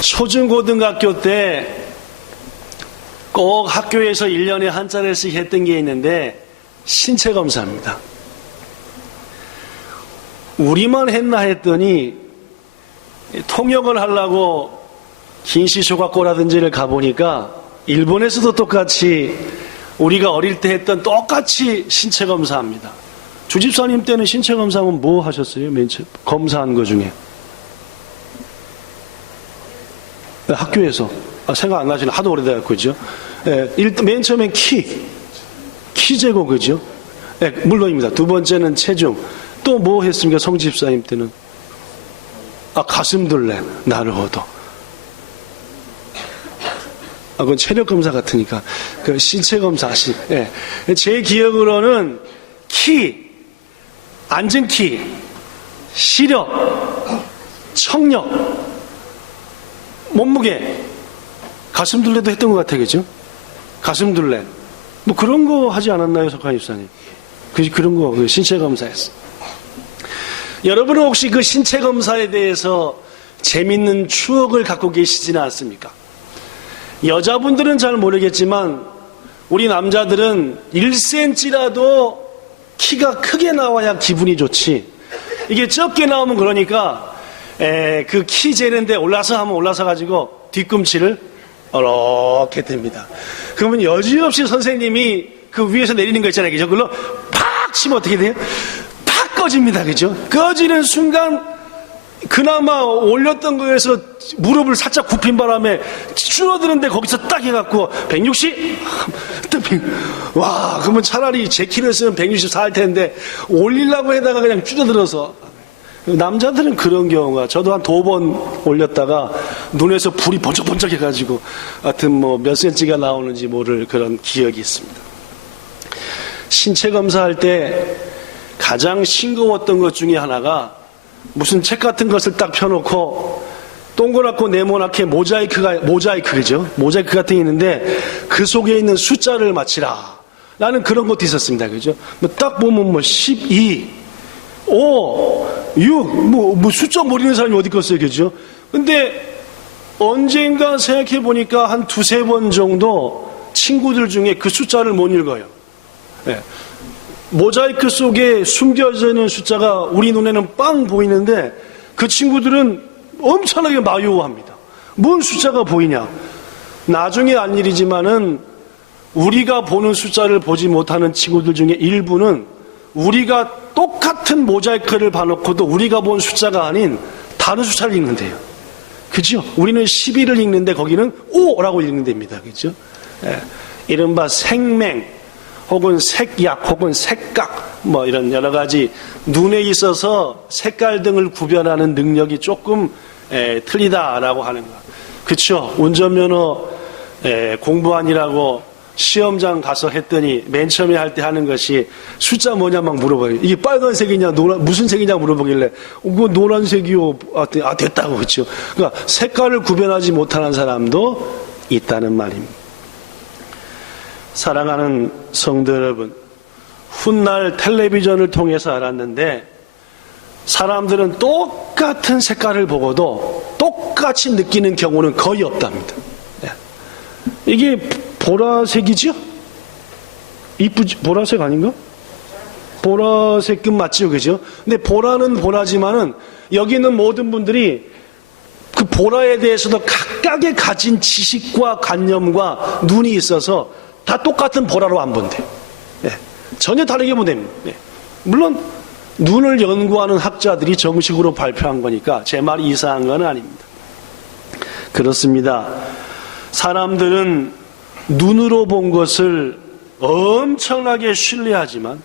초중고등학교 때 꼭 학교에서 1년에 한 차례씩 했던 게 있는데 신체검사입니다. 우리만 했나 했더니 통역을 하려고 긴시조각고라든지를 가보니까 일본에서도 똑같이 우리가 어릴 때 했던 똑같이 신체검사합니다. 주집사님 때는 신체검사는 뭐 하셨어요? 맨 처음 검사한 거 중에 학교에서 생각 안 나시는 하도 오래돼서 그죠? 일단 맨 처음엔 키 재고 그죠? 물론입니다. 두 번째는 체중. 또 뭐 했습니까? 성집사님 때는 가슴둘레. 나르호도. 그건 체력 검사 같으니까 그 신체 검사. 제 기억으로는 키, 앉은 키, 시력, 청력, 몸무게, 가슴둘레도 했던 것 같아, 그죠? 가슴둘레. 뭐 그런 거 하지 않았나요, 석환 집사님? 그런 거, 신체 검사였어. 여러분은 혹시 그 신체 검사에 대해서 재밌는 추억을 갖고 계시지는 않습니까? 여자분들은 잘 모르겠지만, 우리 남자들은 1cm라도 키가 크게 나와야 기분이 좋지. 이게 적게 나오면 그러니까, 그 키 재는데 올라서가지고 뒤꿈치를 이렇게 됩니다. 그러면 여지없이 선생님이 그 위에서 내리는 거 있잖아요. 그죠? 그걸로 팍 치면 어떻게 돼요? 팍 꺼집니다. 그죠? 꺼지는 순간 그나마 올렸던 거에서 무릎을 살짝 굽힌 바람에 줄어드는데 거기서 딱 해갖고 160? 와, 그러면 차라리 제 키를 쓰면 164 할 텐데 올리려고 해다가 그냥 줄어들어서. 남자들은 그런 경우가, 저도 한 2번 올렸다가 눈에서 불이 번쩍번쩍 해가지고 하여튼 뭐 몇 센치가 나오는지 모를 그런 기억이 있습니다. 신체 검사할 때 가장 싱거웠던 것 중에 하나가 무슨 책 같은 것을 딱 펴놓고 동그랗고 네모나게 모자이크죠? 모자이크 같은 게 있는데 그 속에 있는 숫자를 맞히라 라는 그런 것도 있었습니다. 그죠? 뭐 딱 보면 뭐 12, 5, 6, 숫자 모르는 사람이 어디 있겠어요, 그죠? 근데 언젠가 생각해 보니까 한 2-3번 정도 친구들 중에 그 숫자를 못 읽어요. 모자이크 속에 숨겨져 있는 숫자가 우리 눈에는 빵 보이는데 그 친구들은 엄청나게 마요합니다. 뭔 숫자가 보이냐? 나중에 알 일이지만은 우리가 보는 숫자를 보지 못하는 친구들 중에 일부는 우리가 똑같은 모자이크를 봐놓고도 우리가 본 숫자가 아닌 다른 숫자를 읽는데요. 그죠? 우리는 12를 읽는데 거기는 5라고 읽는 데입니다. 그죠? 이른바 생맹, 혹은 색약, 혹은 색각, 뭐 이런 여러 가지 눈에 있어서 색깔 등을 구별하는 능력이 조금 틀리다라고 하는 거. 그쵸? 운전면허 공부하느라고 시험장 가서 했더니 맨 처음에 할 때 하는 것이 숫자 뭐냐 막 물어봐요. 이게 빨간색이냐 무슨 색이냐 물어보길래 그거 노란색이요. 됐다고. 그렇죠. 그러니까 색깔을 구별하지 못하는 사람도 있다는 말입니다. 사랑하는 성도 여러분, 훗날 텔레비전을 통해서 알았는데 사람들은 똑같은 색깔을 보고도 똑같이 느끼는 경우는 거의 없답니다. 이게 보라색이죠? 이쁘지? 보라색 아닌가? 보라색 끝 맞죠? 그죠? 근데 보라는 보라지만은 여기 있는 모든 분들이 그 보라에 대해서도 각각의 가진 지식과 관념과 눈이 있어서 다 똑같은 보라로 안 본대요. 전혀 다르게 보냅니다. 물론 눈을 연구하는 학자들이 정식으로 발표한 거니까 제 말이 이상한 건 아닙니다. 그렇습니다. 사람들은 눈으로 본 것을 엄청나게 신뢰하지만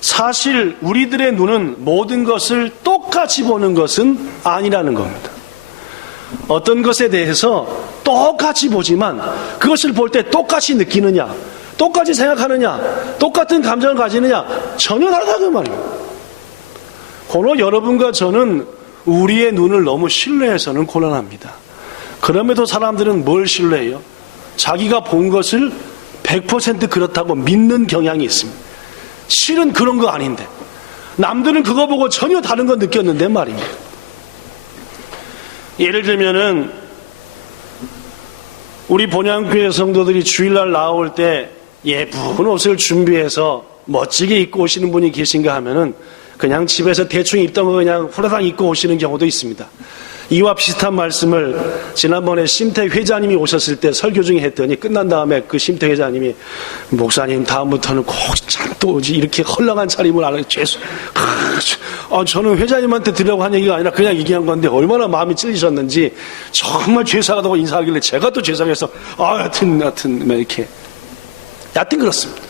사실 우리들의 눈은 모든 것을 똑같이 보는 것은 아니라는 겁니다. 어떤 것에 대해서 똑같이 보지만 그것을 볼 때 똑같이 느끼느냐, 똑같이 생각하느냐, 똑같은 감정을 가지느냐 전혀 다르다는 말입니다. 고로 여러분과 저는 우리의 눈을 너무 신뢰해서는 곤란합니다. 그럼에도 사람들은 뭘 신뢰해요? 자기가 본 것을 100% 그렇다고 믿는 경향이 있습니다. 실은 그런 거 아닌데 남들은 그거 보고 전혀 다른 거 느꼈는데 말입니다. 예를 들면은 우리 본향교회 성도들이 주일날 나올 때 예쁜 옷을 준비해서 멋지게 입고 오시는 분이 계신가 하면은 그냥 집에서 대충 입던 거 그냥 후라당 입고 오시는 경우도 있습니다. 이와 비슷한 말씀을 지난번에 심태 회장님이 오셨을 때 설교 중에 했더니 끝난 다음에 그 심태 회장님이 목사님 다음부터는 꼭 또 이렇게 헐렁한 차림을 안 하고 저는 회장님한테 드리려고 한 얘기가 아니라 그냥 얘기한 건데 얼마나 마음이 찔리셨는지 정말 죄송하다고 인사하길래 제가 또 죄송해서 여튼 이렇게 여튼 그렇습니다.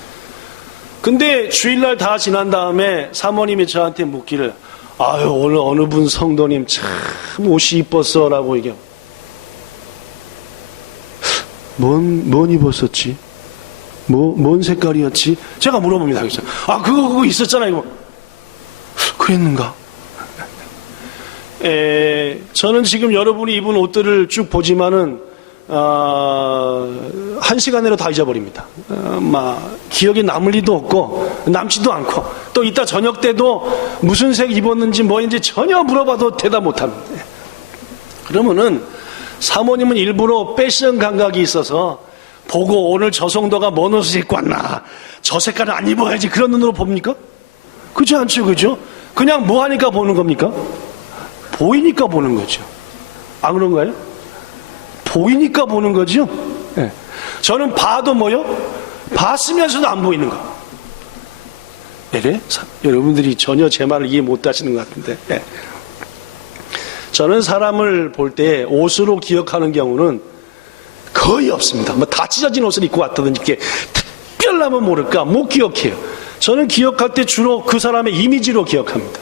근데 주일날 다 지난 다음에 사모님이 저한테 묻기를 오늘 어느 분 성도님 참 옷이 이뻤어 라고 얘기하고 뭔 입었었지? 뭔 색깔이었지? 제가 물어봅니다. 그거 있었잖아 이거. 그랬는가? 저는 지금 여러분이 입은 옷들을 쭉 보지만은 1시간 내로 다 잊어버립니다. 기억에 남을 리도 없고 남지도 않고 또 이따 저녁 때도 무슨 색 입었는지 뭐인지 전혀 물어봐도 대답 못합니다. 그러면은 사모님은 일부러 패션 감각이 있어서 보고 오늘 저 성도가 뭔 옷을 입고 왔나 저 색깔은 안 입어야지 그런 눈으로 봅니까? 그렇지 않죠, 그죠? 그냥 뭐 하니까 보는 겁니까? 보이니까 보는 거죠. 안 그런가요? 보이니까 보는 거죠. 네. 저는 봐도 뭐요? 봤으면서도 안 보이는 거. 네? 여러분들이 전혀 제 말을 이해 못 하시는 것 같은데. 네. 저는 사람을 볼 때 옷으로 기억하는 경우는 거의 없습니다. 다 찢어진 옷을 입고 왔다든지 이렇게 특별하면 모를까 못 기억해요. 저는 기억할 때 주로 그 사람의 이미지로 기억합니다.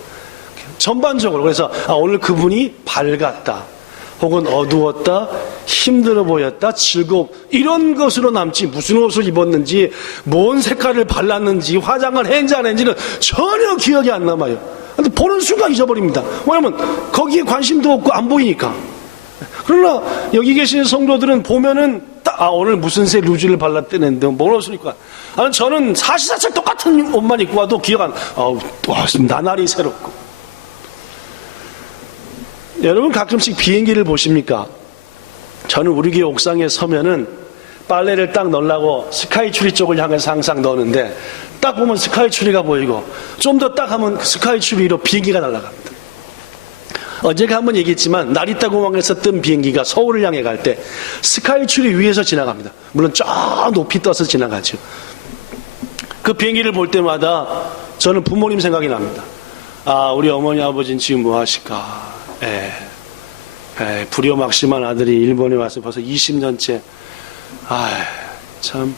전반적으로. 그래서 오늘 그분이 밝았다 혹은 어두웠다, 힘들어 보였다, 이런 것으로 남지 무슨 옷을 입었는지 뭔 색깔을 발랐는지 화장을 했는지 안 했는지는 전혀 기억이 안 남아요. 근데 보는 순간 잊어버립니다. 왜냐면 거기에 관심도 없고 안 보이니까. 그러나 여기 계신 성도들은 보면은 오늘 무슨 색 루즈를 발랐대는데 뭔 옷을 입고 와. 저는 사시사철 똑같은 옷만 입고 와도 기억 안 나날이 새롭고. 여러분 가끔씩 비행기를 보십니까? 저는 우리 교회 옥상에 서면은 빨래를 딱 넣으려고 스카이트리 쪽을 향해서 항상 넣는데 딱 보면 스카이트리가 보이고 좀 더 딱 하면 스카이트리 위로 비행기가 날아갑니다. 어제가 한번 얘기했지만 나리타 공항에서 뜬 비행기가 서울을 향해 갈 때 스카이트리 위에서 지나갑니다. 물론 저 높이 떠서 지나가죠. 그 비행기를 볼 때마다 저는 부모님 생각이 납니다. 우리 어머니 아버지는 지금 뭐 하실까? 불효막심한 아들이 일본에 와서 벌써 20년째 참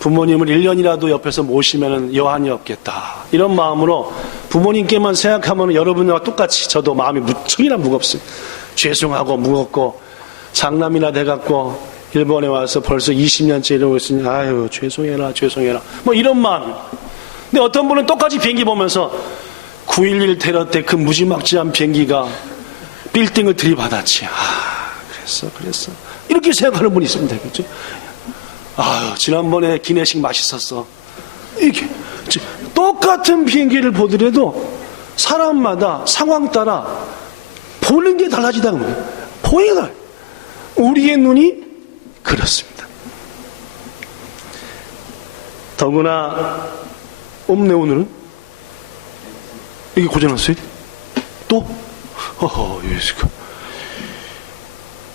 부모님을 1년이라도 옆에서 모시면 여한이 없겠다 이런 마음으로 부모님께만 생각하면 여러분과 똑같이 저도 마음이 무척이나 무겁습니다. 죄송하고 무겁고 장남이나 돼갖고 일본에 와서 벌써 20년째 이러고 있으니 죄송해라 뭐 이런 마음. 근데 어떤 분은 똑같이 비행기 보면서 9.11 테러 때 그 무지막지한 비행기가 빌딩을 들이받았지. 그랬어. 이렇게 생각하는 분이 있습니다. 그렇죠? 지난번에 기내식 맛있었어. 이렇게 똑같은 비행기를 보더라도 사람마다 상황 따라 보는 게 달라지다는 거예요. 보이는 거예요. 우리의 눈이 그렇습니다. 더구나 없네 오늘은. 이게 고장났어요? 또?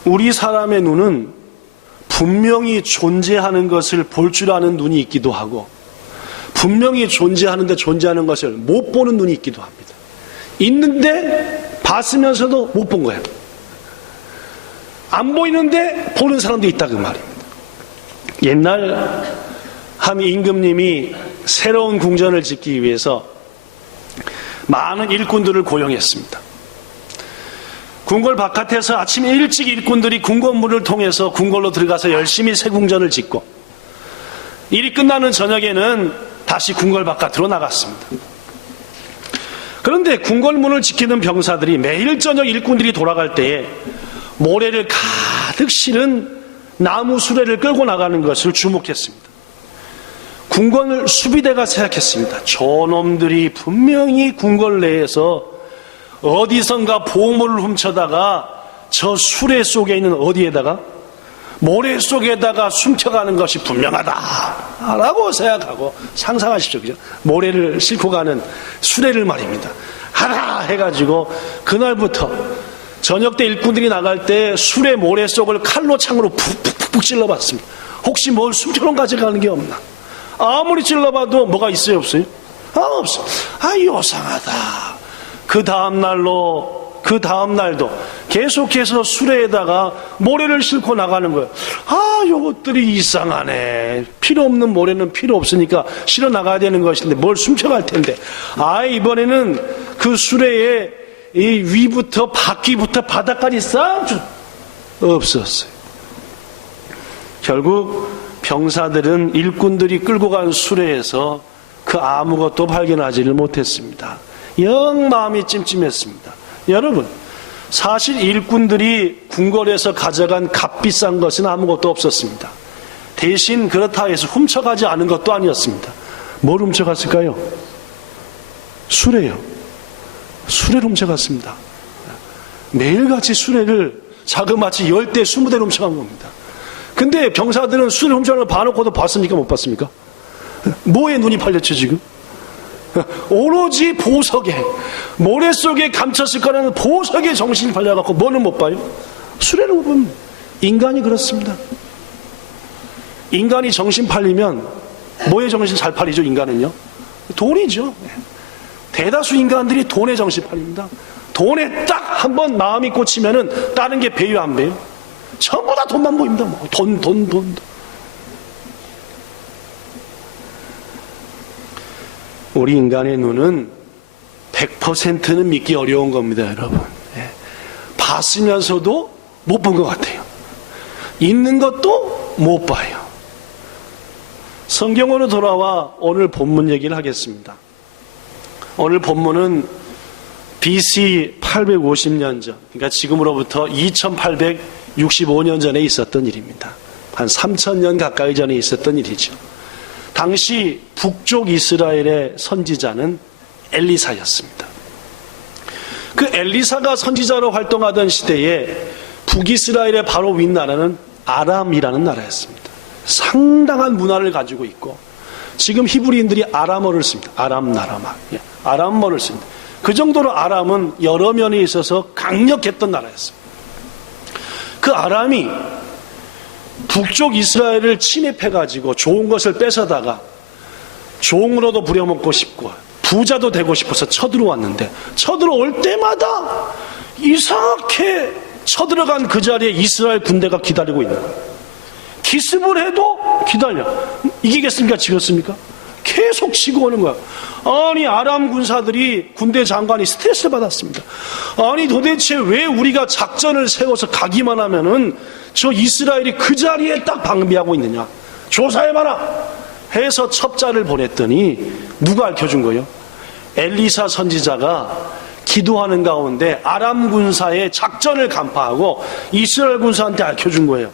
우리 사람의 눈은 분명히 존재하는 것을 볼 줄 아는 눈이 있기도 하고 분명히 존재하는데 존재하는 것을 못 보는 눈이 있기도 합니다. 있는데 봤으면서도 못 본 거예요. 안 보이는데 보는 사람도 있다 그 말입니다. 옛날 한 임금님이 새로운 궁전을 짓기 위해서 많은 일꾼들을 고용했습니다. 궁궐 바깥에서 아침 일찍 일꾼들이 궁궐문을 통해서 궁궐로 들어가서 열심히 새 궁전을 짓고 일이 끝나는 저녁에는 다시 궁궐 바깥으로 나갔습니다. 그런데 궁궐문을 지키는 병사들이 매일 저녁 일꾼들이 돌아갈 때에 모래를 가득 실은 나무 수레를 끌고 나가는 것을 주목했습니다. 궁궐 수비대가 생각했습니다. 저놈들이 분명히 궁궐 내에서 어디선가 보물을 훔쳐다가 저 수레 속에 있는 어디에다가 모래 속에다가 숨겨가는 것이 분명하다라고 생각하고 상상하십시오. 그죠? 모래를 싣고 가는 수레를 말입니다. 하라 해가지고 그날부터 저녁 때 일꾼들이 나갈 때 수레 모래 속을 칼로 창으로 푹푹푹 찔러봤습니다. 혹시 뭘 숨겨놓은 가져가는 게 없나? 아무리 찔러봐도 뭐가 있어요, 없어요? 없어. 요상하다. 그 다음날도 계속해서 수레에다가 모래를 싣고 나가는 거예요. 요것들이 이상하네. 필요 없는 모래는 필요 없으니까 실어 나가야 되는 것인데 뭘 숨겨갈 텐데. 이번에는 그 수레에 이 위부터 바퀴부터 바닥까지 싹 없었어요. 결국 병사들은 일꾼들이 끌고 간 수레에서 그 아무것도 발견하지를 못했습니다. 영 마음이 찜찜했습니다. 여러분, 사실 일꾼들이 궁궐에서 가져간 값비싼 것은 아무것도 없었습니다. 대신 그렇다 해서 훔쳐가지 않은 것도 아니었습니다. 뭘 훔쳐갔을까요? 수레요. 수레를 훔쳐갔습니다. 매일같이 수레를 자그마치 10대 20대를 훔쳐간 겁니다. 근데 병사들은 수레를 훔쳐가는 걸 봐놓고도 봤습니까? 못 봤습니까? 뭐에 눈이 팔렸죠 지금? 오로지 보석에, 모래 속에 감췄을 거라는 보석에 정신이 팔려갖고 뭐는 못 봐요? 수레를 못 보면. 인간이 그렇습니다. 인간이 정신 팔리면 뭐에 정신 잘 팔리죠? 인간은요? 돈이죠. 대다수 인간들이 돈에 정신 팔립니다. 돈에 딱 한번 마음이 꽂히면은 다른 게 배요 안 배요? 전부 다 돈만 보입니다. 돈. 우리 인간의 눈은 100%는 믿기 어려운 겁니다, 여러분. 봤으면서도 못 본 것 같아요. 있는 것도 못 봐요. 성경으로 돌아와 오늘 본문 얘기를 하겠습니다. 오늘 본문은 BC 850년 전, 그러니까 지금으로부터 2865년 전에 있었던 일입니다. 한 3000년 가까이 전에 있었던 일이죠. 당시 북쪽 이스라엘의 선지자는 엘리사였습니다. 그 엘리사가 선지자로 활동하던 시대에 북이스라엘의 바로 윗나라는 아람이라는 나라였습니다. 상당한 문화를 가지고 있고, 지금 히브리인들이 아람어를 씁니다. 아람어를 씁니다. 그 정도로 아람은 여러 면에 있어서 강력했던 나라였습니다. 그 아람이 북쪽 이스라엘을 침입해가지고 좋은 것을 뺏어다가 종으로도 부려먹고 싶고 부자도 되고 싶어서 쳐들어왔는데, 쳐들어올 때마다 이상하게 쳐들어간 그 자리에 이스라엘 군대가 기다리고 있는 거예요. 기습을 해도 기다려. 이기겠습니까? 지겠습니까? 계속 치고 오는 거야. 아니, 아람 군사들이, 군대 장관이 스트레스를 받았습니다. 아니, 도대체 왜 우리가 작전을 세워서 가기만 하면은 저 이스라엘이 그 자리에 딱 방비하고 있느냐, 조사해봐라 해서 첩자를 보냈더니 누가 알려준 거예요? 엘리사 선지자가 기도하는 가운데 아람 군사의 작전을 간파하고 이스라엘 군사한테 알려준 거예요.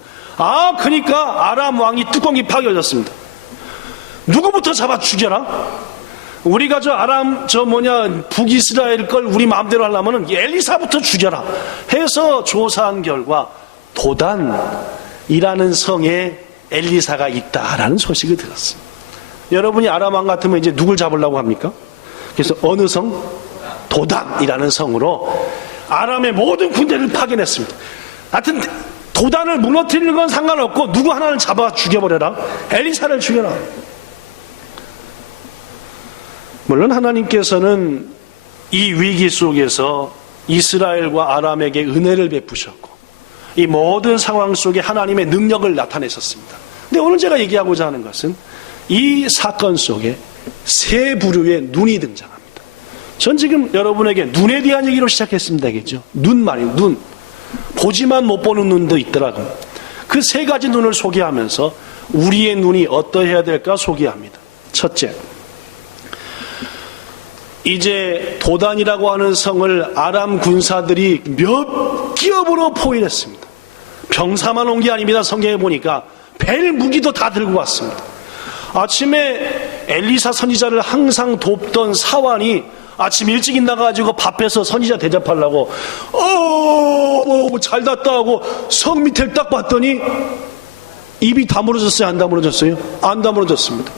그러니까 아람 왕이 뚜껑이 파겨졌습니다. 누구부터 잡아 죽여라? 우리가 북이스라엘 걸 우리 마음대로 하려면은 엘리사부터 죽여라 해서 조사한 결과 도단이라는 성에 엘리사가 있다라는 소식을 들었습니다. 여러분이 아람 왕 같으면 이제 누굴 잡으려고 합니까? 그래서 어느 성? 도단이라는 성으로 아람의 모든 군대를 파견했습니다. 하여튼 도단을 무너뜨리는 건 상관없고 누구 하나를 잡아 죽여버려라. 엘리사를 죽여라. 물론 하나님께서는 이 위기 속에서 이스라엘과 아람에게 은혜를 베푸셨고 이 모든 상황 속에 하나님의 능력을 나타내셨습니다. 근데 오늘 제가 얘기하고자 하는 것은 이 사건 속에 세 부류의 눈이 등장합니다. 전 지금 여러분에게 눈에 대한 얘기로 시작했습니다. 알겠죠? 눈 말이에요. 눈. 보지만 못 보는 눈도 있더라고요. 그 세 가지 눈을 소개하면서 우리의 눈이 어떠해야 될까 소개합니다. 첫째, 이제 도단이라고 하는 성을 아람 군사들이 몇 기업으로 포위했습니다. 병사만 온 게 아닙니다. 성경에 보니까 벨 무기도 다 들고 왔습니다. 아침에 엘리사 선지자를 항상 돕던 사환이 아침 일찍 나가가지고 밥해서 선지자 대접하려고 잘 잤다 하고 성 밑을 딱 봤더니 입이 다물어졌어요? 안 다물어졌어요? 안 다물어졌습니다.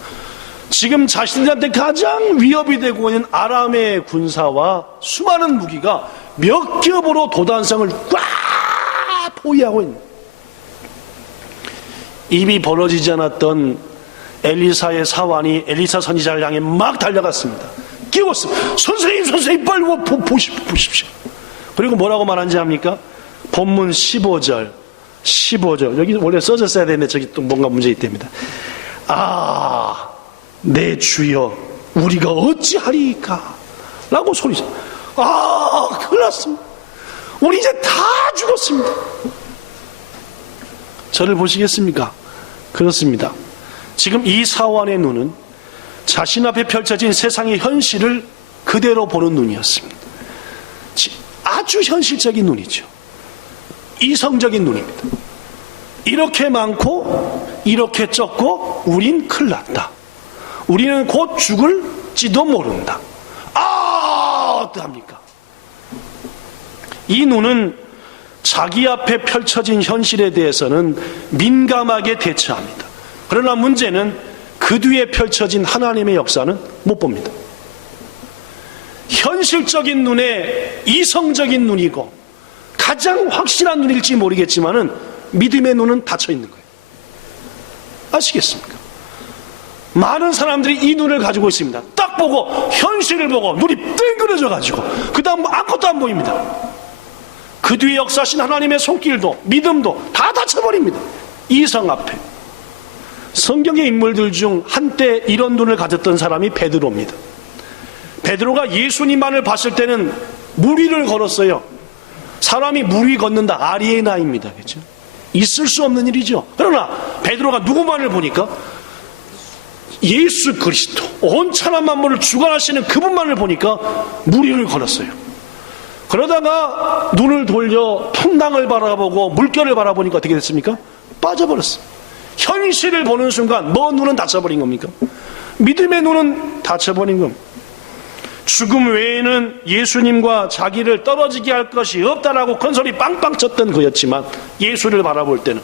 지금 자신들한테 가장 위협이 되고 있는 아람의 군사와 수많은 무기가 몇 겹으로 도단성을 꽉 포위하고 있는, 입이 벌어지지 않았던 엘리사의 사환이 엘리사 선지자를 향해 막 달려갔습니다. 끼웠습니다. 선생님 빨리 보십시오. 그리고 뭐라고 말한지 압니까? 본문 15절 여기 원래 써졌어야 되는데 저기 또 뭔가 문제 있답니다. 내 주여 우리가 어찌하리까 라고 소리쳐. 큰일 났습니다. 우리 이제 다 죽었습니다. 저를 보시겠습니까? 그렇습니다. 지금 이 사환의 눈은 자신 앞에 펼쳐진 세상의 현실을 그대로 보는 눈이었습니다. 아주 현실적인 눈이죠. 이성적인 눈입니다. 이렇게 많고 이렇게 적고 우린 큰일 났다. 우리는 곧 죽을지도 모른다. 어떡합니까? 이 눈은 자기 앞에 펼쳐진 현실에 대해서는 민감하게 대처합니다. 그러나 문제는 그 뒤에 펼쳐진 하나님의 역사는 못 봅니다. 현실적인 눈에 이성적인 눈이고 가장 확실한 눈일지 모르겠지만은 믿음의 눈은 닫혀 있는 거예요. 아시겠습니까? 많은 사람들이 이 눈을 가지고 있습니다. 딱 보고 현실을 보고 눈이 땡그려져 가지고 그 다음 아무것도 안 보입니다. 그 뒤에 역사하신 하나님의 손길도 믿음도 다 닫혀버립니다. 이성 앞에. 성경의 인물들 중 한때 이런 눈을 가졌던 사람이 베드로입니다. 베드로가 예수님만을 봤을 때는 물 위를 걸었어요. 사람이 물 위 걷는다, 아리에나입니다. 그렇죠? 있을 수 없는 일이죠. 그러나 베드로가 누구만을 보니까 예수 그리스도, 온천한 만물을 주관하시는 그분만을 보니까 물 위를 걸었어요. 그러다가 눈을 돌려 풍랑을 바라보고 물결을 바라보니까 어떻게 됐습니까? 빠져버렸어요. 현실을 보는 순간 뭐 눈은 닫혀버린 겁니까? 믿음의 눈은 닫혀버린 겁니다. 죽음 외에는 예수님과 자기를 떨어지게 할 것이 없다라고 큰소리 빵빵 쳤던 그였지만 예수를 바라볼 때는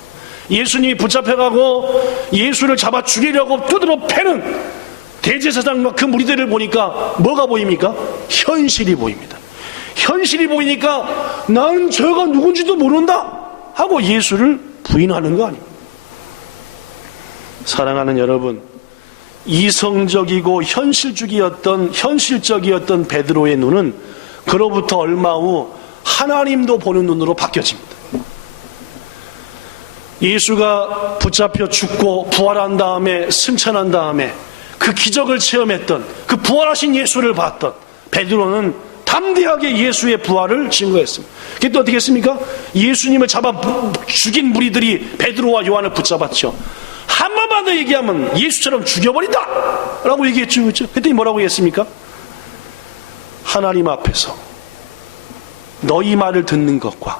예수님이 붙잡혀가고 예수를 잡아 죽이려고 두드러 패는 대제사장과 그 무리들을 보니까 뭐가 보입니까? 현실이 보입니다. 현실이 보이니까 나는 저가 누군지도 모른다 하고 예수를 부인하는 거 아닙니까? 사랑하는 여러분, 이성적이고 현실적이었던 베드로의 눈은 그로부터 얼마 후 하나님도 보는 눈으로 바뀌어집니다. 예수가 붙잡혀 죽고 부활한 다음에 승천한 다음에 그 기적을 체험했던 그 부활하신 예수를 봤던 베드로는 담대하게 예수의 부활을 증거했습니다. 그게 또 어떻게 했습니까? 예수님을 잡아 죽인 무리들이 베드로와 요한을 붙잡았죠. 한 번만 더 얘기하면 예수처럼 죽여버린다 라고 얘기했죠. 그렇죠? 그랬더니 뭐라고 했습니까? 하나님 앞에서 너희 말을 듣는 것과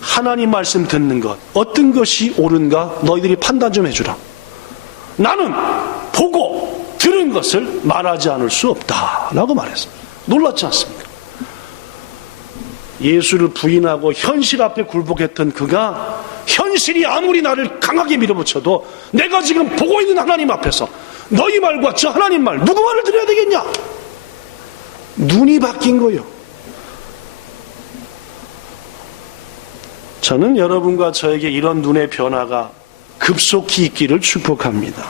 하나님 말씀 듣는 것 어떤 것이 옳은가 너희들이 판단 좀 해주라. 나는 보고 들은 것을 말하지 않을 수 없다 라고 말했습니다. 놀랐지 않습니까? 예수를 부인하고 현실 앞에 굴복했던 그가 현실이 아무리 나를 강하게 밀어붙여도 내가 지금 보고 있는 하나님 앞에서 너희 말과 저 하나님 말 누구 말을 들어야 되겠냐? 눈이 바뀐 거예요. 저는 여러분과 저에게 이런 눈의 변화가 급속히 있기를 축복합니다.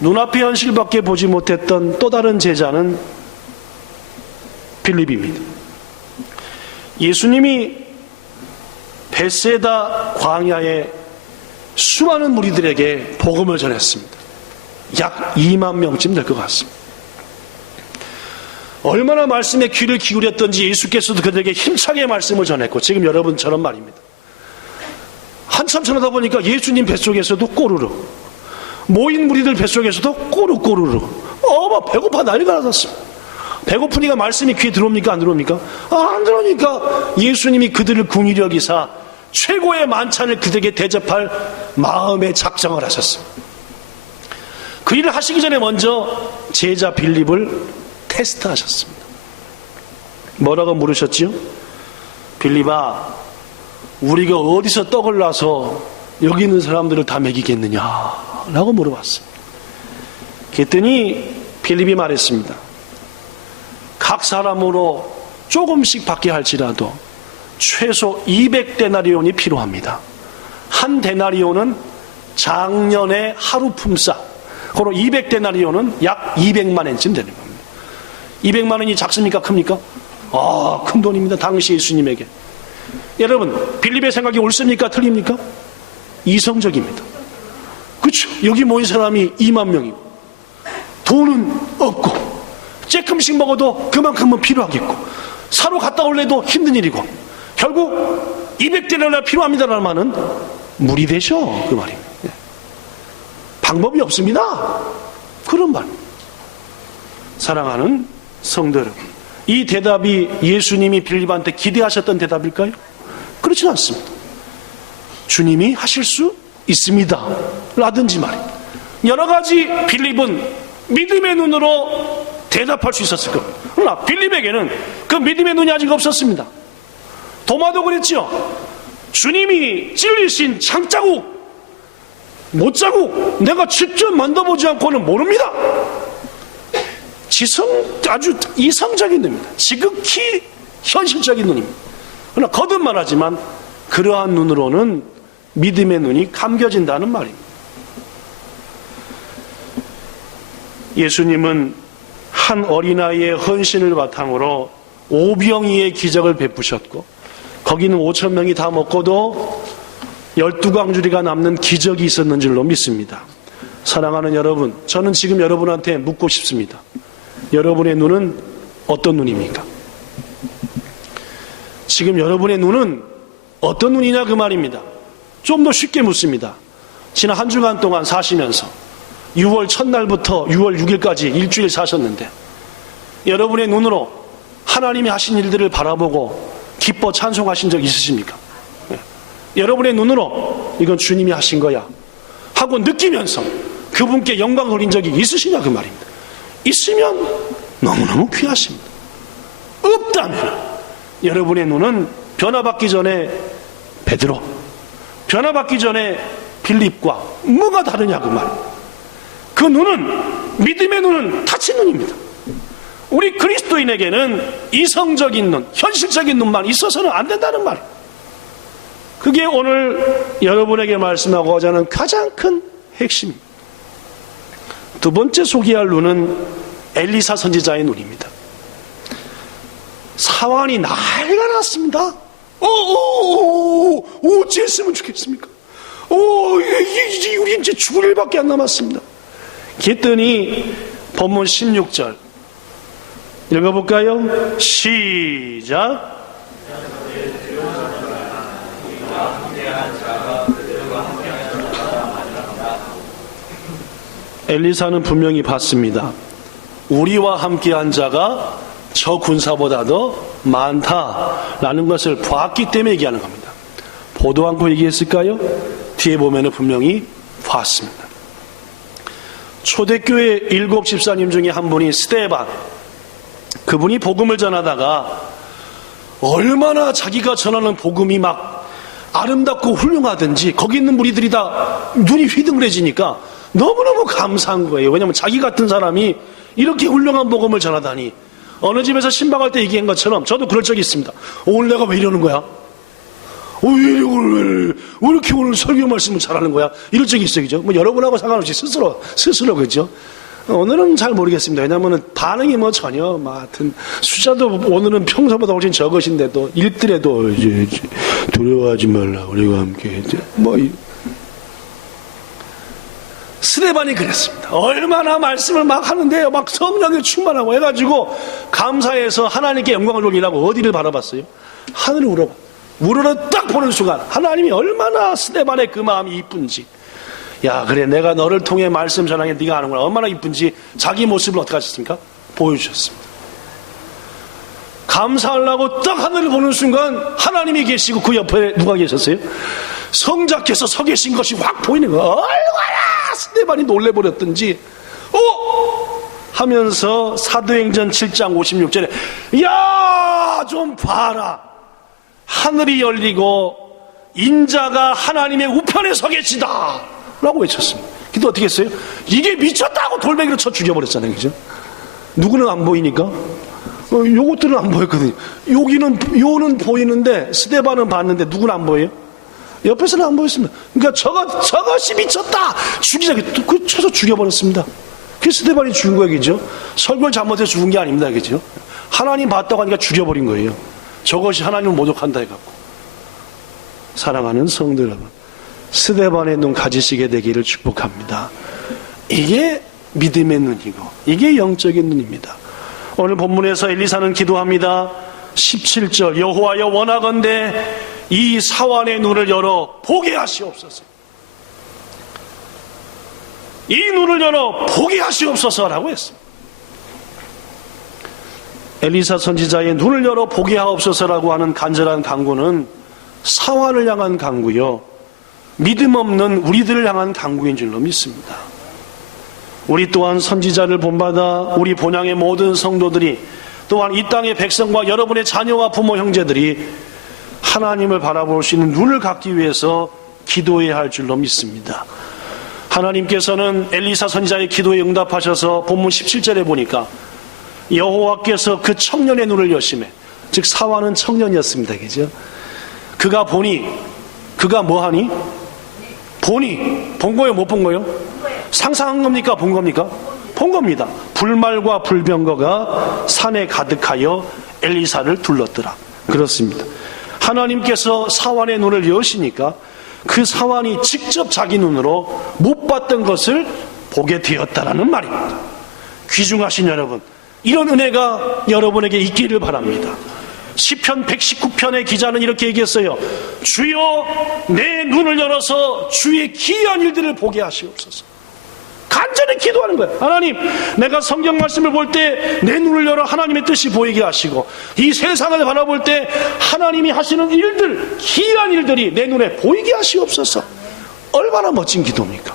눈앞의 현실밖에 보지 못했던 또 다른 제자는 빌립입니다. 예수님이 벳세다 광야에 수많은 무리들에게 복음을 전했습니다. 약 2만 명쯤 될 것 같습니다. 얼마나 말씀에 귀를 기울였던지 예수께서도 그들에게 힘차게 말씀을 전했고 지금 여러분처럼 말입니다. 한참 전하다 보니까 예수님 뱃속에서도 꼬르륵, 모인 무리들 뱃속에서도 꼬르꼬르륵 막 배고파 난리가 났습니다. 배고프니까 말씀이 귀에 들어옵니까? 안 들어옵니까? 안 들어오니까 예수님이 그들을 궁일히 여기사 최고의 만찬을 그들에게 대접할 마음의 작정을 하셨습니다. 그 일을 하시기 전에 먼저 제자 빌립을 테스트하셨습니다. 뭐라고 물으셨지요? 빌립아, 우리가 어디서 떡을 놔서 여기 있는 사람들을 다 먹이겠느냐라고 물어봤어요. 그랬더니 빌립이 말했습니다. 각 사람으로 조금씩 받게 할지라도 최소 200데나리온이 필요합니다. 한 데나리온은 작년의 하루 품삯, 그리고 200데나리온은 약 200만 엔쯤 되는 겁니다. 200만 원이 작습니까? 큽니까? 큰 돈입니다. 당시 예수님에게. 여러분, 빌립의 생각이 옳습니까? 틀립니까? 이성적입니다. 그렇죠? 여기 모인 사람이 2만 명이고 돈은 없고 조금씩 먹어도 그만큼은 필요하겠고 사러 갔다 올래도 힘든 일이고 결국 200데나리온 필요합니다라는 말은 무리되죠. 그 말입니다. 방법이 없습니다. 그런 말. 사랑하는 성도 여러분, 이 대답이 예수님이 빌립한테 기대하셨던 대답일까요? 그렇지는 않습니다. 주님이 하실 수 있습니다 라든지 말입니다. 여러 가지 빌립은 믿음의 눈으로 대답할 수 있었을 겁니다. 그러나 빌립에게는 그 믿음의 눈이 아직 없었습니다. 도마도 그랬지요. 주님이 찔리신 창자국, 못자국 내가 직접 만져보지 않고는 모릅니다. 아주 이성적인 눈입니다. 지극히 현실적인 눈입니다. 그러나 거듭 말하지만 그러한 눈으로는 믿음의 눈이 감겨진다는 말입니다. 예수님은 한 어린아이의 헌신을 바탕으로 오병이의 기적을 베푸셨고 거기는 5,000명이 다 먹고도 12광주리가 남는 기적이 있었는 줄로 믿습니다. 사랑하는 여러분, 저는 지금 여러분한테 묻고 싶습니다. 여러분의 눈은 어떤 눈입니까? 지금 여러분의 눈은 어떤 눈이냐 그 말입니다. 좀 더 쉽게 묻습니다. 지난 한 주간 동안 사시면서 6월 첫날부터 6월 6일까지 일주일 사셨는데 여러분의 눈으로 하나님이 하신 일들을 바라보고 기뻐 찬송하신 적 있으십니까? 여러분의 눈으로 이건 주님이 하신 거야 하고 느끼면서 그분께 영광 돌린 적이 있으시냐 그 말입니다. 있으면 너무너무 귀하십니다. 없다면 여러분의 눈은 변화받기 전에 베드로, 변화받기 전에 빌립과 뭐가 다르냐 그 말입니다. 그 눈은, 믿음의 눈은 닫힌 눈입니다. 우리 그리스도인에게는 이성적인 눈, 현실적인 눈만 있어서는 안 된다는 말. 그게 오늘 여러분에게 말씀하고자 하는 가장 큰 핵심입니다. 두 번째 소개할 눈은 엘리사 선지자의 눈입니다. 사환이 난리가 났습니다. 어찌했으면 좋겠습니까? 우리 이제 죽을 일밖에 안 남았습니다. 그랬더니 본문 16절 읽어볼까요? 시작. 엘리사는 분명히 봤습니다. 우리와 함께한 자가 저 군사보다도 많다라는 것을 봤기 때문에 얘기하는 겁니다. 보도 않고 얘기했을까요? 뒤에 보면 분명히 봤습니다. 초대교회 7 집사님 중에 한 분이 스데반, 그분이 복음을 전하다가 얼마나 자기가 전하는 복음이 막 아름답고 훌륭하든지 거기 있는 무리들이 다 눈이 휘둥그레지니까 너무너무 감사한 거예요. 왜냐하면 자기 같은 사람이 이렇게 훌륭한 복음을 전하다니. 어느 집에서 신방할 때 얘기한 것처럼 저도 그럴 적이 있습니다. 오늘 내가 왜 이러는 거야? 왜 이렇게 오늘 설교 말씀을 잘하는 거야? 이럴 적이 있어요. 그죠? 뭐 여러분하고 상관없이 스스로 그죠? 오늘은 잘 모르겠습니다. 왜냐하면 반응이 뭐 전혀 하여튼 숫자도 오늘은 평소보다 훨씬 적으신데도 읽더라도 이제 두려워하지 말라 우리가 함께 스데반이 그랬습니다. 얼마나 말씀을 막 하는데요. 막 성령에 충만하고 해가지고 감사해서 하나님께 영광을 돌리라고 어디를 바라봤어요? 하늘을 우러러 딱 보는 순간 하나님이 얼마나 스데반의 그 마음이 이쁜지, 야 그래 내가 너를 통해 말씀 전하게 네가 아는구나, 얼마나 이쁜지 자기 모습을 어떻게 하셨습니까? 보여주셨습니다. 감사하려고 딱 하늘을 보는 순간 하나님이 계시고 그 옆에 누가 계셨어요? 성자께서 서 계신 것이 확 보이는 거예요. 얼마나 스데반이 놀래버렸던지 하면서 사도행전 7장 56절에 야 좀 봐라, 하늘이 열리고 인자가 하나님의 우편에 서 계시다 라고 외쳤습니다. 근데 어떻게 했어요? 이게 미쳤다고 돌멩이로 쳐 죽여버렸잖아요. 그죠? 누구는 안 보이니까 요것들은 안 보였거든요. 요는 보이는데 스데반은 봤는데 누구는 안 보여요? 옆에서는 안 보였습니다. 그러니까 저것이 미쳤다 죽이자 그 쳐서 죽여버렸습니다. 그 스데반이 죽은 거예요. 그죠? 설교를 잘못해서 죽은 게 아닙니다. 그죠? 하나님 봤다고 하니까 죽여버린 거예요. 저것이 하나님을 모독한다 해갖고. 사랑하는 성도 여러분, 스데반의 눈 가지시게 되기를 축복합니다. 이게 믿음의 눈이고 이게 영적인 눈입니다. 오늘 본문에서 엘리사는 기도합니다. 17절 여호와여 원하건대 이 사환의 눈을 열어 보게 하시옵소서. 이 눈을 열어 보게 하시옵소서라고 했습니다. 엘리사 선지자의 눈을 열어 보게 하옵소서라고 하는 간절한 간구는 사환을 향한 간구요, 믿음 없는 우리들을 향한 간구인 줄로 믿습니다. 우리 또한 선지자를 본받아 우리 본향의 모든 성도들이, 또한 이 땅의 백성과 여러분의 자녀와 부모 형제들이 하나님을 바라볼 수 있는 눈을 갖기 위해서 기도해야 할 줄로 믿습니다. 하나님께서는 엘리사 선지자의 기도에 응답하셔서 본문 17절에 보니까 여호와께서 그 청년의 눈을 여시매, 즉 사환은 청년이었습니다. 그죠? 그가 보니, 그가 뭐하니? 보니, 본 거예요? 못 본 거예요? 상상한 겁니까? 본 겁니까? 본 겁니다. 불말과 불병거가 산에 가득하여 엘리사를 둘렀더라. 그렇습니다. 하나님께서 사환의 눈을 여시니까 그 사환이 직접 자기 눈으로 못 봤던 것을 보게 되었다라는 말입니다. 귀중하신 여러분, 이런 은혜가 여러분에게 있기를 바랍니다. 시편 119편의 기자는 이렇게 얘기했어요. 주여 내 눈을 열어서 주의 기이한 일들을 보게 하시옵소서. 간절히 기도하는 거예요. 하나님, 내가 성경 말씀을 볼 때 내 눈을 열어 하나님의 뜻이 보이게 하시고, 이 세상을 바라볼 때 하나님이 하시는 일들, 기이한 일들이 내 눈에 보이게 하시옵소서. 얼마나 멋진 기도입니까?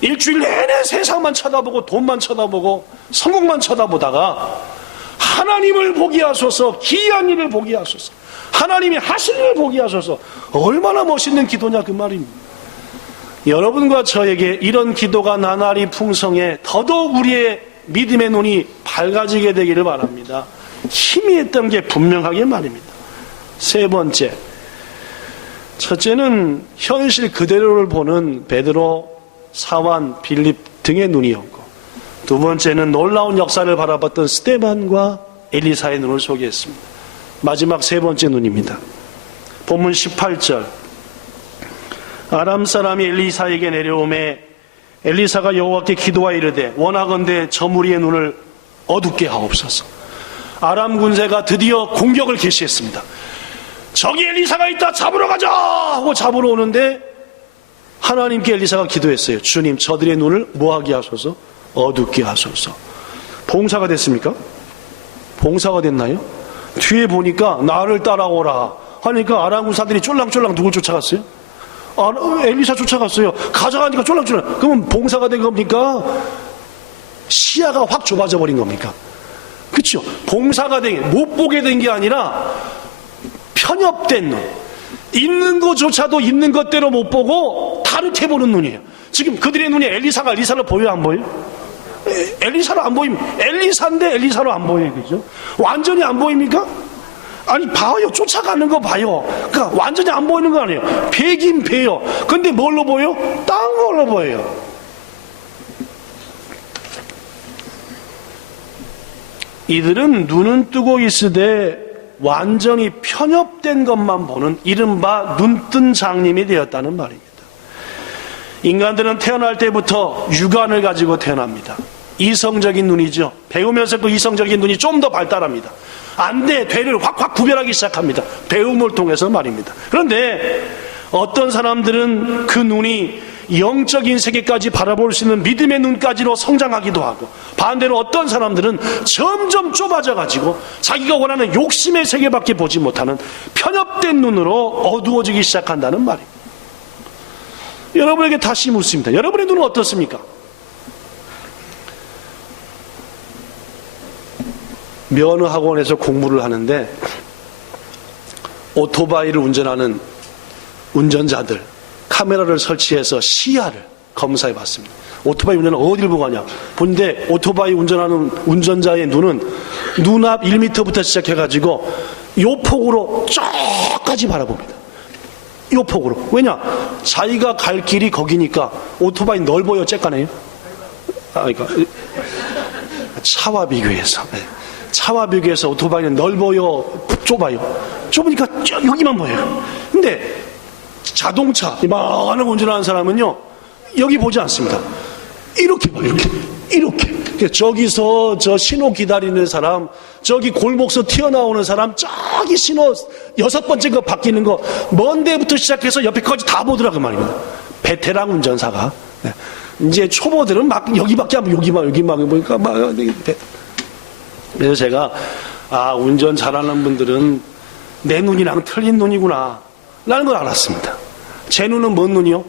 일주일 내내 세상만 쳐다보고 돈만 쳐다보고 성공만 쳐다보다가 하나님을 보게 하소서, 기이한 일을 보게 하소서, 하나님이 하신 일을 보게 하소서. 얼마나 멋있는 기도냐 그 말입니다. 여러분과 저에게 이런 기도가 나날이 풍성해 더더욱 우리의 믿음의 눈이 밝아지게 되기를 바랍니다. 희미했던 게 분명하게 말입니다. 세 번째, 첫째는 현실 그대로를 보는 베드로, 사환, 빌립 등의 눈이었고, 두 번째는 놀라운 역사를 바라봤던 스데반과 엘리사의 눈을 소개했습니다. 마지막 세 번째 눈입니다. 본문 18절, 아람 사람이 엘리사에게 내려오매 엘리사가 여호와께 기도하여 이르되 원하건대 저 무리의 눈을 어둡게 하옵소서. 아람 군대가 드디어 공격을 개시했습니다. 저기 엘리사가 있다, 잡으러 가자 하고 잡으러 오는데 하나님께 엘리사가 기도했어요. 주님, 저들의 눈을 뭐하게 하소서? 어둡게 하소서. 봉사가 됐습니까? 봉사가 됐나요? 뒤에 보니까 나를 따라오라 하니까 아람 군사들이 쫄랑쫄랑 누굴 쫓아갔어요? 엘리사 쫓아갔어요. 가져가니까 쫄랑쫄랑. 그러면 봉사가 된 겁니까? 시야가 확 좁아져 버린 겁니까? 그렇죠? 봉사가 된, 못 보게 된 게 아니라 편협된 눈, 있는 것조차도 있는 것대로 못 보고 다르게 보는 눈이에요. 지금 그들의 눈이 엘리사를 보여요, 안 보여요? 엘리사로 안 보입니다. 엘리사인데 엘리사로 안 보여요. 그죠? 완전히 안 보입니까? 아니, 봐요. 쫓아가는 거 봐요. 그러니까 완전히 안 보이는 거 아니에요. 배긴 배요. 근데 뭘로 보여요? 딴 걸로 보여요. 이들은 눈은 뜨고 있으되 완전히 편협된 것만 보는 이른바 눈뜬 장님이 되었다는 말입니다. 인간들은 태어날 때부터 육안을 가지고 태어납니다. 이성적인 눈이죠. 배우면서 그 이성적인 눈이 좀 더 발달합니다. 안대, 되를 확확 구별하기 시작합니다. 배움을 통해서 말입니다. 그런데 어떤 사람들은 그 눈이 영적인 세계까지 바라볼 수 있는 믿음의 눈까지로 성장하기도 하고, 반대로 어떤 사람들은 점점 좁아져 가지고 자기가 원하는 욕심의 세계밖에 보지 못하는 편협된 눈으로 어두워지기 시작한다는 말입니다. 여러분에게 다시 묻습니다. 여러분의 눈은 어떻습니까? 면허학원에서 공부를 하는데 오토바이를 운전하는 운전자들 카메라를 설치해서 시야를 검사해 봤습니다. 오토바이 운전은 어디를 보고 가냐. 본데 오토바이 운전하는 운전자의 눈은 눈앞 1m부터 시작해가지고 요 폭으로 쫙까지 바라봅니다. 요 폭으로. 왜냐? 자기가 갈 길이 거기니까. 오토바이 넓어요, 쬐까네요? 그러니까 차와 비교해서. 네. 차와 비교해서 오토바이는 넓어요, 좁아요? 좁으니까 여기만 보여요. 근데 자동차 많은 운전하는 사람은요, 여기 보지 않습니다. 이렇게 봐요, 이렇게. 저기서 저 신호 기다리는 사람, 저기 골목서 튀어나오는 사람, 저기 신호 6번째 거 바뀌는 거, 먼 데부터 시작해서 옆에까지 다 보더라고 말입니다. 베테랑 운전사가. 네. 이제 초보들은 막 여기밖에 안 보고 여기만 보니까 막. 그래서 제가, 운전 잘하는 분들은 내 눈이랑 틀린 눈이구나 라는 걸 알았습니다. 제 눈은 뭔 눈이요?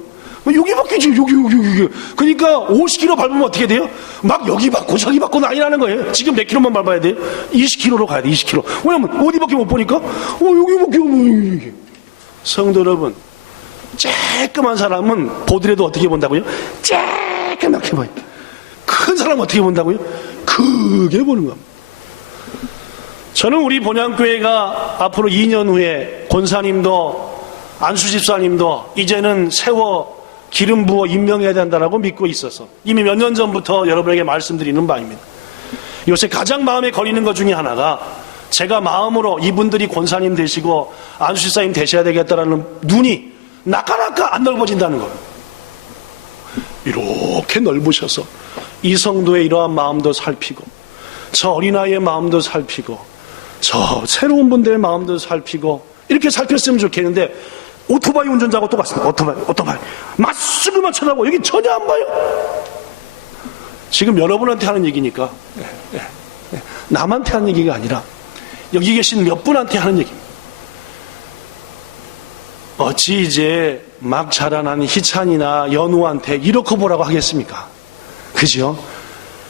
여기밖에 여기. 그러니까 50km 밟으면 어떻게 돼요? 막 여기 받고 저기 받고 난리 나는 거예요. 지금 몇 킬로만 밟아야 돼요? 20km로 가야 돼, 20km. 왜냐면 어디밖에 못 보니까 여기밖에. 성도 여러분, 쬐끔한 사람은 보더라도 어떻게 본다고요? 쬐끄맣게 봐요. 큰 사람은 어떻게 본다고요? 크게 보는 겁니다. 저는 우리 본향교회가 앞으로 2년 후에 권사님도 안수집사님도 이제는 세워 기름 부어 임명해야 된다고 믿고 있어서 이미 몇 년 전부터 여러분에게 말씀드리는 바입니다. 요새 가장 마음에 걸리는 것 중에 하나가 제가 마음으로 이분들이 권사님 되시고 안수집사님 되셔야 되겠다라는 눈이 나까나까 안 넓어진다는 거예요. 이렇게 넓으셔서 이 성도의 이러한 마음도 살피고 저 어린아이의 마음도 살피고 저 새로운 분들의 마음도 살피고 이렇게 살폈으면 좋겠는데 오토바이 운전자하고 똑같습니다. 오토바이 맞쓰기만 쳐다보고 여기 전혀 안 봐요. 지금 여러분한테 하는 얘기니까 남한테 하는 얘기가 아니라 여기 계신 몇 분한테 하는 얘기입니다. 어찌 이제 막 자라난 희찬이나 연우한테 이렇게 보라고 하겠습니까? 그죠?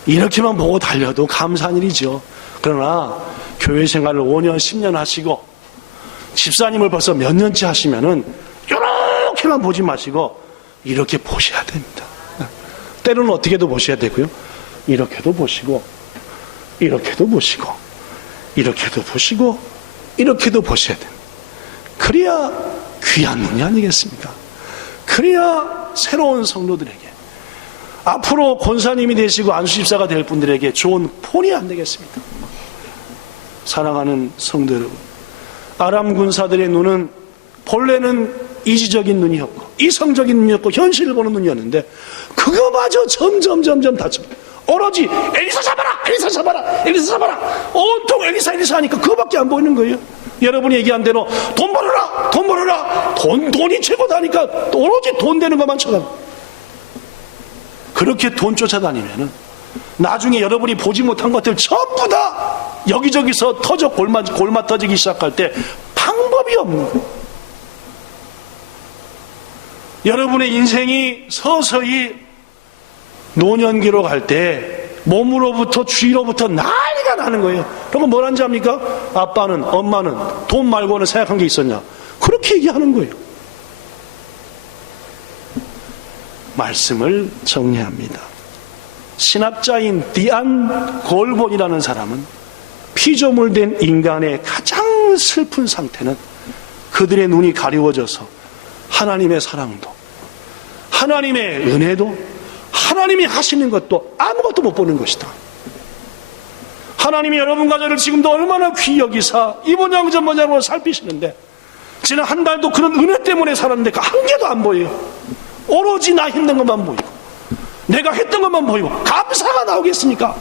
이렇게만 보고 달려도 감사한 일이죠. 그러나 교회 생활을 5년 10년 하시고 집사님을 벌써 몇 년째 하시면은 이렇게만 보지 마시고 이렇게 보셔야 됩니다. 때로는 어떻게도 보셔야 되고요. 이렇게도 보시고 이렇게도 보시고 이렇게도 보시고 이렇게도 보셔야 됩니다. 그래야 귀한 눈이 아니겠습니까? 그래야 새로운 성도들에게 앞으로 권사님이 되시고 안수집사가 될 분들에게 좋은 폰이 안 되겠습니까? 사랑하는 성도 여러분, 아람 군사들의 눈은 본래는 이지적인 눈이었고 이성적인 눈이었고 현실을 보는 눈이었는데 그거마저 점점 닫혀. 오로지 엘리사 잡아라 온통 엘리사 하니까 그거밖에 안 보이는 거예요. 여러분이 얘기한 대로 돈 벌어라 돈이 최고다니까 오로지 돈 되는 것만 쳐다봐. 그렇게 돈 쫓아다니면은 나중에 여러분이 보지 못한 것들 전부 다 여기저기서 골마 터지기 시작할 때 방법이 없는 거예요. 여러분의 인생이 서서히 노년기로 갈 때 몸으로부터 주위로부터 난리가 나는 거예요. 그러면 뭘 하는지 압니까? 아빠는 엄마는 돈 말고는 생각한 게 있었냐? 그렇게 얘기하는 거예요. 말씀을 정리합니다. 신학자인 디안 골본이라는 사람은 피조물된 인간의 가장 슬픈 상태는 그들의 눈이 가리워져서 하나님의 사랑도 하나님의 은혜도 하나님이 하시는 것도 아무것도 못 보는 것이다. 하나님이 여러분과 저를 지금도 얼마나 귀히 여기사 이번 양전 뭐냐고 살피시는데 지난 한 달도 그런 은혜 때문에 살았는데 그 한 개도 안 보여요. 오로지 나 힘든 것만 보이고 내가 했던 것만 보이고 감사가 나오겠습니까?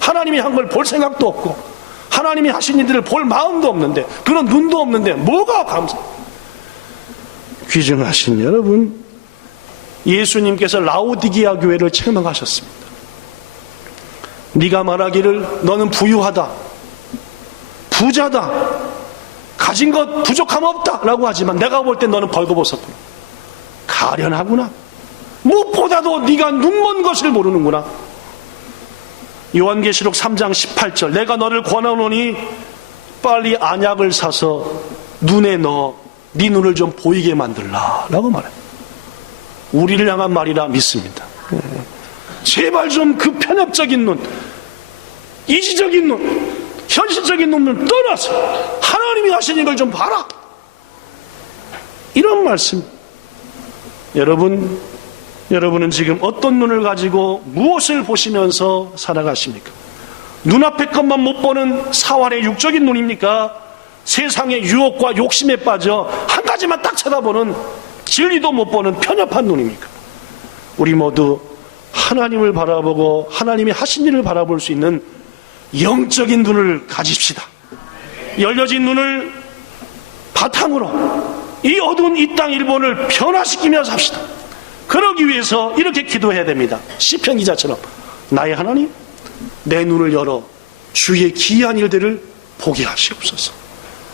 하나님이 한 걸 볼 생각도 없고 하나님이 하신 일들을 볼 마음도 없는데 그런 눈도 없는데 뭐가 감사? 귀중하신 여러분, 예수님께서 라오디게아 교회를 책망하셨습니다. 네가 말하기를 너는 부유하다, 부자다, 가진 것 부족함 없다 라고 하지만 내가 볼 땐 너는 벌거벗었구나, 가련하구나, 무엇보다도 네가 눈먼 것을 모르는구나. 요한계시록 3장 18절 내가 너를 권하노니 빨리 안약을 사서 눈에 넣어 네 눈을 좀 보이게 만들라 라고 말해요. 우리를 향한 말이라 믿습니다. 제발 좀 그 편협적인 눈, 이지적인 눈, 현실적인 눈을 떠나서 하나님이 하시는 걸 좀 봐라, 이런 말씀. 여러분은 지금 어떤 눈을 가지고 무엇을 보시면서 살아가십니까? 눈앞의 것만 못 보는 사활의 육적인 눈입니까? 세상의 유혹과 욕심에 빠져 한 가지만 딱 쳐다보는, 진리도 못 보는 편협한 눈입니까? 우리 모두 하나님을 바라보고 하나님이 하신 일을 바라볼 수 있는 영적인 눈을 가집시다. 열려진 눈을 바탕으로 이 어두운 이 땅 일본을 변화시키며 삽시다. 그러기 위해서 이렇게 기도해야 됩니다. 시편 기자처럼, 나의 하나님, 내 눈을 열어 주의 기이한 일들을 보게 하시옵소서.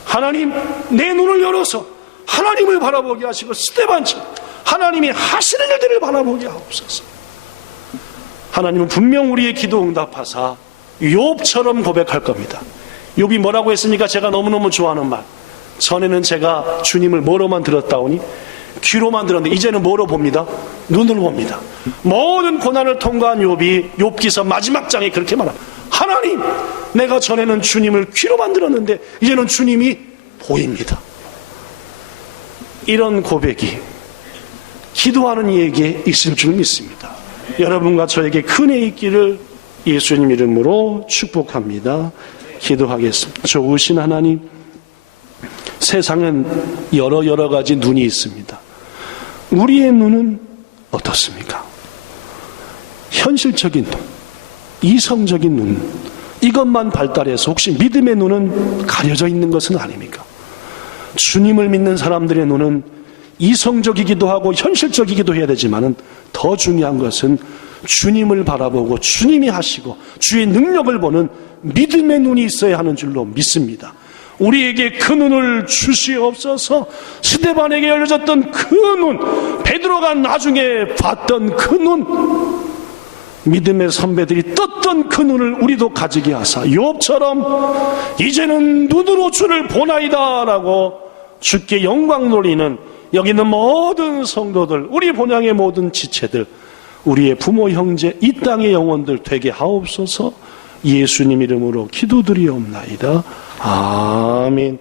하나님, 내 눈을 열어서 하나님을 바라보게 하시고, 스데반처럼 하나님이 하시는 일들을 바라보게 하옵소서. 하나님은 분명 우리의 기도 응답하사 욥처럼 고백할 겁니다. 욥이 뭐라고 했습니까? 제가 너무너무 좋아하는 말. 전에는 제가 주님을 뭐로만 들었다오니 귀로만 들었는데 이제는 뭐로 봅니다? 눈으로 봅니다. 모든 고난을 통과한 욥이 욥기서 마지막 장에 그렇게 말합니다. 하나님, 내가 전에는 주님을 귀로만 들었는데 이제는 주님이 보입니다. 이런 고백이 기도하는 이에게 있을 줄 믿습니다. 여러분과 저에게 큰애 있기를 예수님 이름으로 축복합니다. 기도하겠습니다. 좋으신 하나님, 세상엔 여러 가지 눈이 있습니다. 우리의 눈은 어떻습니까? 현실적인 눈, 이성적인 눈, 이것만 발달해서 혹시 믿음의 눈은 가려져 있는 것은 아닙니까? 주님을 믿는 사람들의 눈은 이성적이기도 하고 현실적이기도 해야 되지만 더 중요한 것은 주님을 바라보고 주님이 하시고 주의 능력을 보는 믿음의 눈이 있어야 하는 줄로 믿습니다. 우리에게 그 눈을 주시옵소서. 스데반에게 열려졌던 그 눈, 베드로가 나중에 봤던 그 눈, 믿음의 선배들이 떴던 그 눈을 우리도 가지게 하사 욥처럼 이제는 눈으로 주를 보나이다 라고 주께 영광 돌리는 여기 있는 모든 성도들, 우리 본향의 모든 지체들, 우리의 부모 형제, 이 땅의 영혼들 되게 하옵소서. 예수님 이름으로 기도드리옵나이다. 아멘.